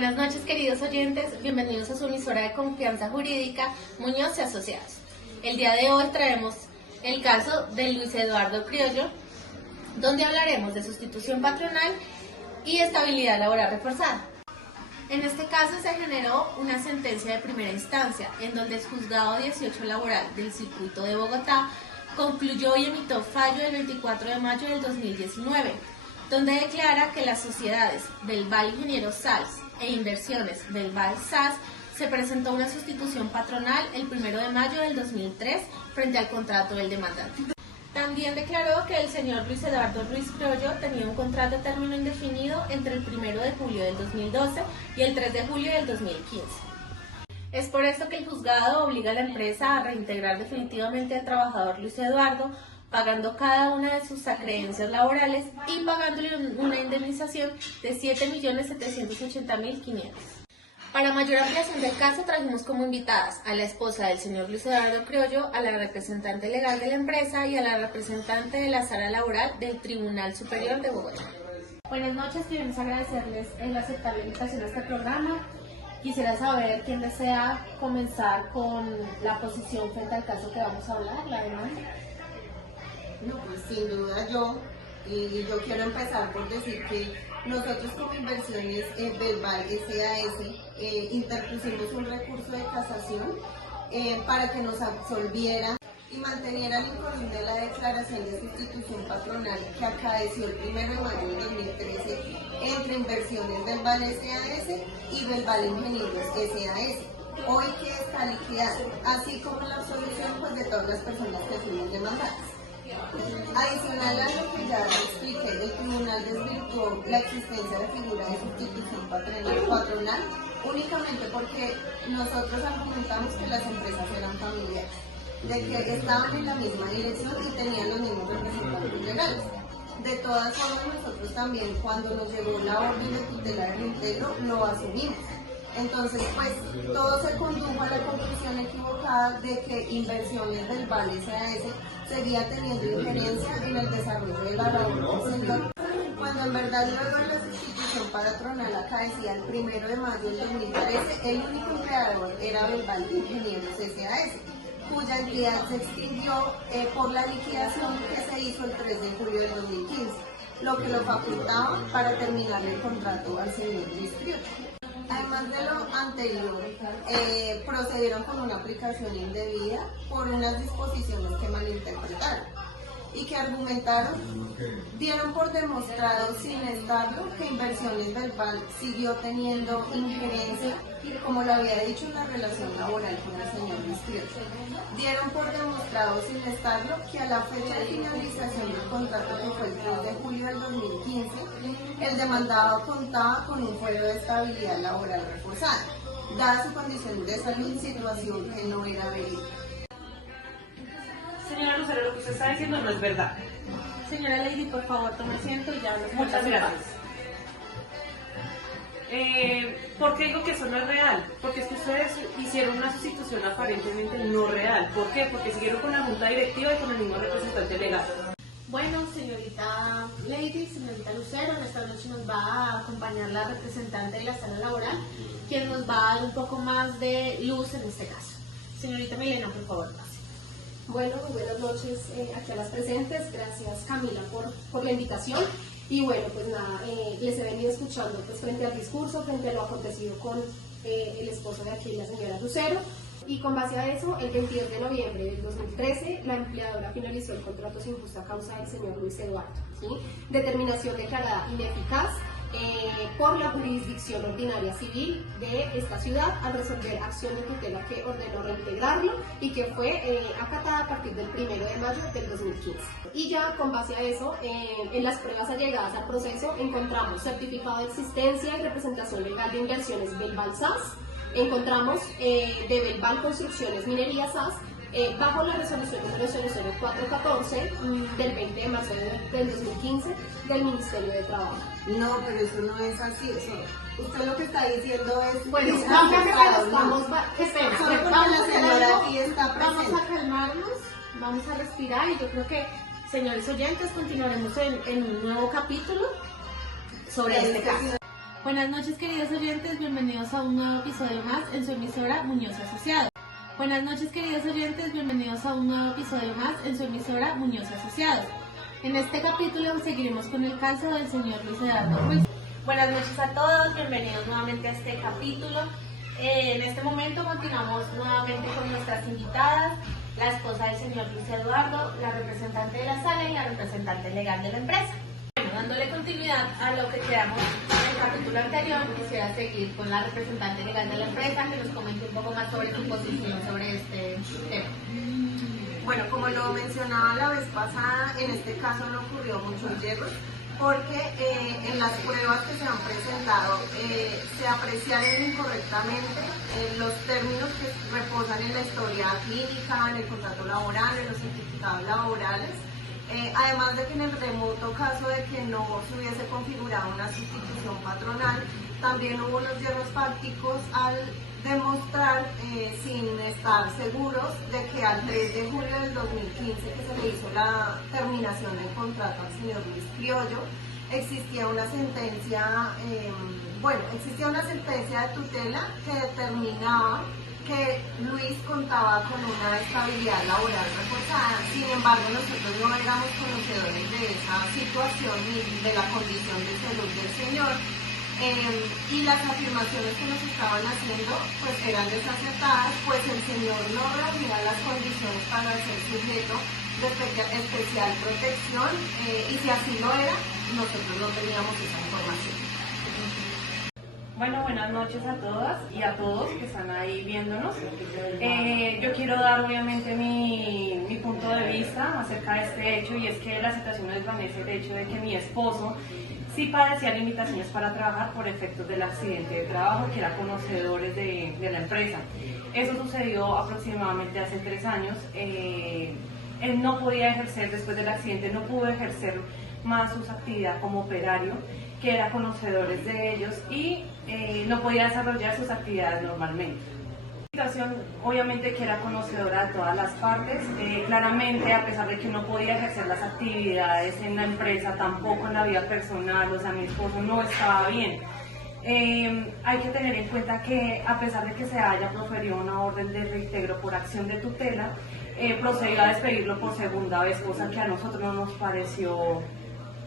Buenas noches, queridos oyentes, bienvenidos a su emisora de confianza jurídica Muñoz y Asociados. El día de hoy traemos el caso de Luis Eduardo Criollo, donde hablaremos de sustitución patronal y estabilidad laboral reforzada. En este caso se generó una sentencia de primera instancia, en donde el Juzgado 18 Laboral del Circuito de Bogotá concluyó y emitió fallo el 24 de mayo del 2019, donde declara que las sociedades del VAL Ingeniero SALS e Inversiones del VAL SAS se presentó una sustitución patronal el 1 de mayo del 2003 frente al contrato del demandante. También declaró que el señor Luis Eduardo Ruiz Criollo tenía un contrato de término indefinido entre el 1 de julio del 2012 y el 3 de julio del 2015. Es por esto que el juzgado obliga a la empresa a reintegrar definitivamente al trabajador Luis Eduardo, pagando cada una de sus acreencias laborales y pagándole una indemnización de 7.780.500. Para mayor ampliación del caso trajimos como invitadas a la esposa del señor Luis Eduardo Criollo, a la representante legal de la empresa y a la representante de la sala laboral del Tribunal Superior de Bogotá. Buenas noches, queremos agradecerles el aceptar la invitación a este programa. Quisiera saber quién desea comenzar con la posición frente al caso que vamos a hablar, la demanda. No, pues sin duda yo quiero empezar por decir que nosotros como Inversiones del VAL SAS interpusimos un recurso de casación para que nos absolviera y manteniera el incorrido de la declaración de sustitución patronal que acaeció el 1 de mayo de 2013 entre Inversiones del VAL SAS y del VAL Ingenieros SAS. Hoy que está liquidado, así como la absolución pues, de todas las personas que fuimos demandadas. Adicional a lo que ya expliqué, el tribunal desvirtuó la existencia de figura de sustitución patronal únicamente porque nosotros argumentamos que las empresas eran familiares, de que estaban en la misma dirección y tenían los mismos representantes legales. De todas formas, nosotros también, cuando nos llegó la orden de tutela de reintegro, lo asumimos. Entonces, pues, todo se condujo a la conclusión equivocada de que Inversiones del VAL SAS seguía teniendo injerencia en el desarrollo de la labor del señor, cuando en verdad luego de la sustitución patronal acaecía el 1 de mayo del 2013, el único empleador era el VAL Ingenieros SAS, cuya entidad se extinguió por la liquidación que se hizo el 3 de julio del 2015, lo que lo facultaba para terminar el contrato al señor Luis Criollo. Además de lo anterior, procedieron con una aplicación indebida por unas disposiciones que malinterpretaron y que argumentaron, dieron por demostrado sin estarlo que Inversiones del VAL siguió teniendo injerencia, como lo había dicho en la relación laboral con el señor Luis Criollo. Dieron por demostrado sin estarlo que a la fecha de finalización del contrato, que fue el 3 de julio del 2015, el demandado contaba con un fuero de estabilidad laboral reforzada, dada su condición de salud, situación que no era verídica. Señora Lucero, lo que usted está diciendo no es verdad. Señora Lady, por favor, tome asiento y ya nos Muchas gracias. ¿Por qué digo que eso no es real? Porque es que ustedes hicieron una sustitución aparentemente no real. ¿Por qué? Porque siguieron con la junta directiva y con el mismo representante legal. Bueno, señorita Lady, señorita Lucero, en esta noche nos va a acompañar la representante de la sala laboral, quien nos va a dar un poco más de luz en este caso. Señorita Milena, por favor, pase. Bueno, muy buenas noches aquí a las presentes. Gracias, Camila, por la invitación. Y bueno, pues nada, les he venido escuchando pues, frente al discurso, frente a lo acontecido con el esposo de aquí, la señora Lucero. Y con base a eso, el 22 de noviembre del 2013, la empleadora finalizó el contrato sin justa causa del señor Luis Eduardo, ¿sí? Determinación declarada ineficaz por la jurisdicción ordinaria civil de esta ciudad al resolver acción de tutela que ordenó reintegrarlo y que fue acatada a partir del 1 de mayo del 2015. Y ya con base a eso, en las pruebas allegadas al proceso, encontramos certificado de existencia y representación legal de Inversiones Belval SAS, encontramos de Belval Construcciones Minería SAS, bajo la resolución número 00414 del 20 de marzo del 2015 del Ministerio de Trabajo. No, pero eso no es así. Eso, usted lo que está diciendo es... Bueno, vamos la señora aquí está presente. Vamos a calmarnos, vamos a respirar y yo creo que, señores oyentes, continuaremos en un nuevo capítulo sobre este caso. Buenas noches, queridos oyentes, bienvenidos a un nuevo episodio más en su emisora Muñoz y Asociados. Buenas noches, queridos oyentes, bienvenidos a un nuevo episodio más en su emisora Muñoz y Asociados. En este capítulo seguiremos con el caso del señor Luis Eduardo Ruiz. Buenas noches a todos, bienvenidos nuevamente a este capítulo. En este momento continuamos nuevamente con nuestras invitadas, la esposa del señor Luis Eduardo, la representante de la sala y la representante legal de la empresa. Bueno, dándole continuidad a lo que quedamos en el capítulo anterior, quisiera seguir con la representante legal de la empresa que nos comente un poco más sobre su posición sobre este tema. Bueno, como lo mencionaba la vez pasada, en este caso no ocurrió muchos hierros porque en las pruebas que se han presentado se apreciaron incorrectamente los términos que reposan en la historia clínica, en el contrato laboral, en los certificados laborales. Además de que en el remoto caso de que no se hubiese configurado una sustitución patronal, también hubo unos hierros fácticos al demostrar sin estar seguros de que al 3 de julio del 2015 que se le hizo la terminación del contrato al señor Luis Criollo, existía una sentencia, de tutela que determinaba que Luis contaba con una estabilidad laboral reforzada. Sin embargo, nosotros no éramos conocedores de esa situación ni de la condición de salud del señor. Y las afirmaciones que nos estaban haciendo pues eran desacertadas, pues el señor no reunía las condiciones para ser sujeto de especial protección y si así lo era, nosotros no teníamos esa información. Bueno, buenas noches a todas y a todos que están ahí viéndonos. Yo quiero dar obviamente mi punto de vista acerca de este hecho, y es que la situación no desvanece el hecho de que mi esposo sí padecía limitaciones para trabajar por efectos del accidente de trabajo, que era conocedores de la empresa. Eso sucedió aproximadamente hace 3 años. Él no podía ejercer, después del accidente, no pudo ejercer más su actividad como operario, que era conocedores de ellos, y no podía desarrollar sus actividades normalmente. La situación, obviamente, que era conocedora de todas las partes, claramente, a pesar de que no podía ejercer las actividades en la empresa, tampoco en la vida personal, o sea, mi esposo no estaba bien. Hay que tener en cuenta que, a pesar de que se haya proferido una orden de reintegro por acción de tutela, procedió a despedirlo por segunda vez, cosa que a nosotros no nos pareció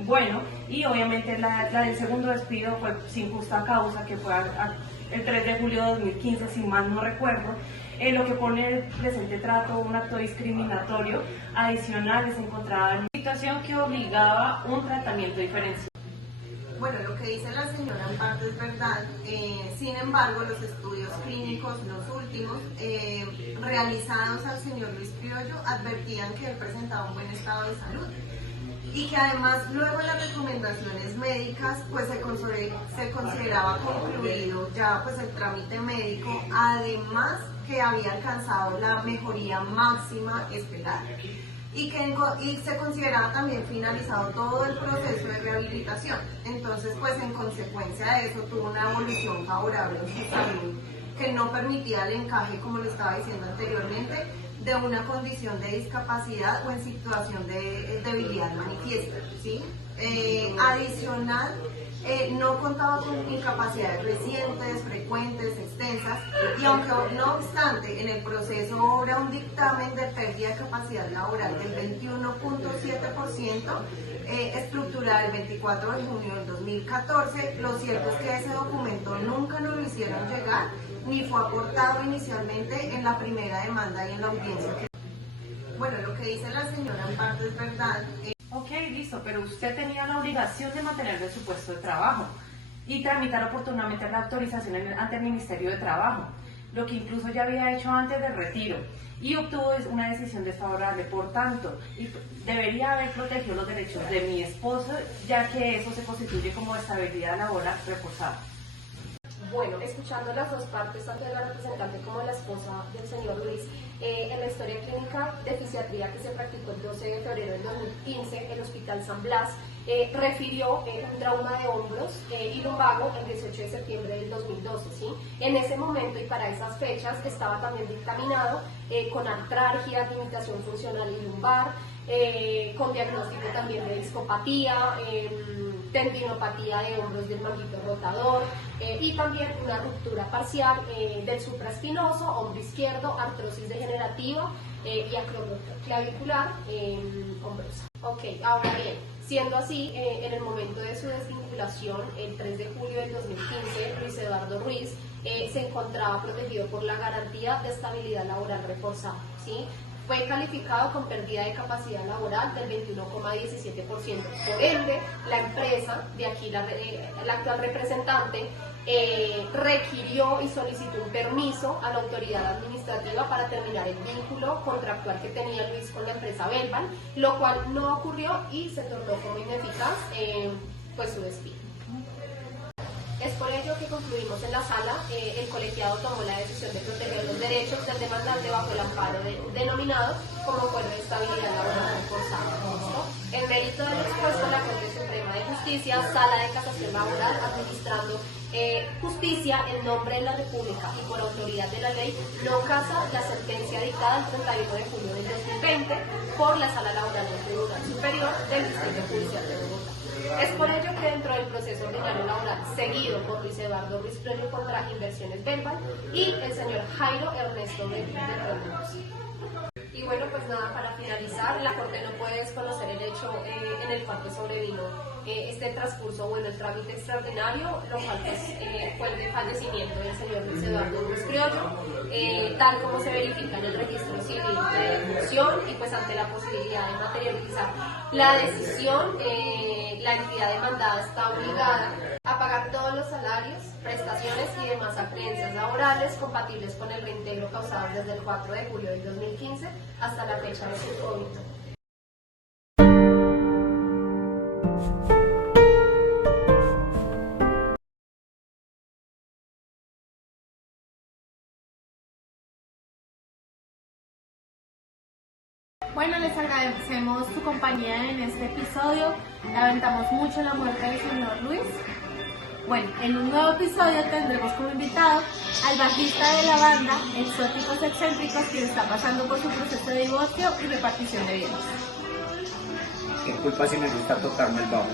bueno, y obviamente la del segundo despido fue sin justa causa, que fue el 3 de julio de 2015, si mal no recuerdo, lo que pone el presente trato un acto discriminatorio adicional, se encontraba en una situación que obligaba un tratamiento diferencial. Bueno, lo que dice la señora en parte es verdad, sin embargo los estudios clínicos, los últimos, realizados al señor Luis Criollo, advertían que él presentaba un buen estado de salud y que además luego de las recomendaciones médicas pues se consideraba concluido ya pues el trámite médico, además que había alcanzado la mejoría máxima esperada. Y se consideraba también finalizado todo el proceso de rehabilitación. Entonces, pues en consecuencia de eso tuvo una evolución favorable en su salud que no permitía el encaje, como lo estaba diciendo anteriormente, de una condición de discapacidad o en situación de debilidad manifiesta, ¿sí? Adicional, no contaba con incapacidades recientes, frecuentes, extensas, y aunque no obstante en el proceso obra un dictamen de pérdida de capacidad laboral del 21.7%, estructural el 24 de junio del 2014, lo cierto es que ese documento nunca nos lo hicieron llegar, ni fue aportado inicialmente en la primera demanda y en la audiencia. Bueno, lo que dice la señora en parte es verdad. Ok, listo, pero usted tenía la obligación de mantenerle su puesto de trabajo y tramitar oportunamente la autorización ante el Ministerio de Trabajo, lo que incluso ya había hecho antes del retiro, y obtuvo una decisión desfavorable. Por tanto, debería haber protegido los derechos de mi esposo, ya que eso se constituye como estabilidad laboral reforzada. Bueno, escuchando las dos partes, tanto de la representante como de la esposa del señor Luis, en la historia clínica de fisiatría que se practicó el 12 de febrero del 2015, el Hospital San Blas refirió un trauma de hombros y lumbago el 18 de septiembre del 2012. ¿Sí? En ese momento y para esas fechas estaba también dictaminado con artralgia, limitación funcional y lumbar, con diagnóstico también de discopatía, tendinopatía de hombros del manguito rotador y también una ruptura parcial del supraespinoso, hombro izquierdo, artrosis degenerativa y acromioclavicular hombrosa. Ok, ahora bien, siendo así, en el momento de su desvinculación, el 3 de julio del 2015, Luis Eduardo Ruiz se encontraba protegido por la garantía de estabilidad laboral reforzada, ¿sí? Fue calificado con pérdida de capacidad laboral del 21,17%. Por ende, la empresa, de aquí la actual representante, requirió y solicitó un permiso a la autoridad administrativa para terminar el vínculo contractual que tenía Luis con la empresa Belval, lo cual no ocurrió y se tornó como ineficaz pues su despido. Es por ello que concluimos en la sala, el colegiado tomó la decisión de proteger los derechos del demandante bajo el amparo denominado como acuerdo de estabilidad laboral reforzado. En mérito del expuesto, la Corte Suprema de Justicia, Sala de Casación Laboral, administrando justicia en nombre de la República y por autoridad de la ley, no casa la sentencia dictada el 31 de julio del 2020 por la Sala Laboral del Tribunal Superior del Distrito Judicial de Bogotá. Es por ello que dentro del proceso ordinario laboral seguido por Luis Eduardo Ruiz Criollo contra Inversiones Belval y el señor Jairo Ernesto de Rodríguez. Y bueno, pues nada, para finalizar, la Corte no puede desconocer el hecho en el cual pues sobrevino este transcurso, bueno, el trámite extraordinario, lo cual pues, fue el fallecimiento del señor Luis Eduardo Ruiz Criollo, tal como se verifica en el registro civil de defunción y pues ante la posibilidad de materializar la decisión, la entidad demandada está obligada a pagar todos los salarios, prestaciones y demás acreencias laborales compatibles con el reintegro causado desde el 4 de julio del 2015 hasta la fecha de su óbito. Bueno, les agradecemos su compañía en este episodio. Lamentamos mucho la muerte del señor Luis. Bueno, en un nuevo episodio tendremos como invitado al bajista de la banda Exóticos Excéntricos, quien está pasando por su proceso de divorcio y repartición de bienes. ¿Qué culpa si me gusta tocarme el bajo?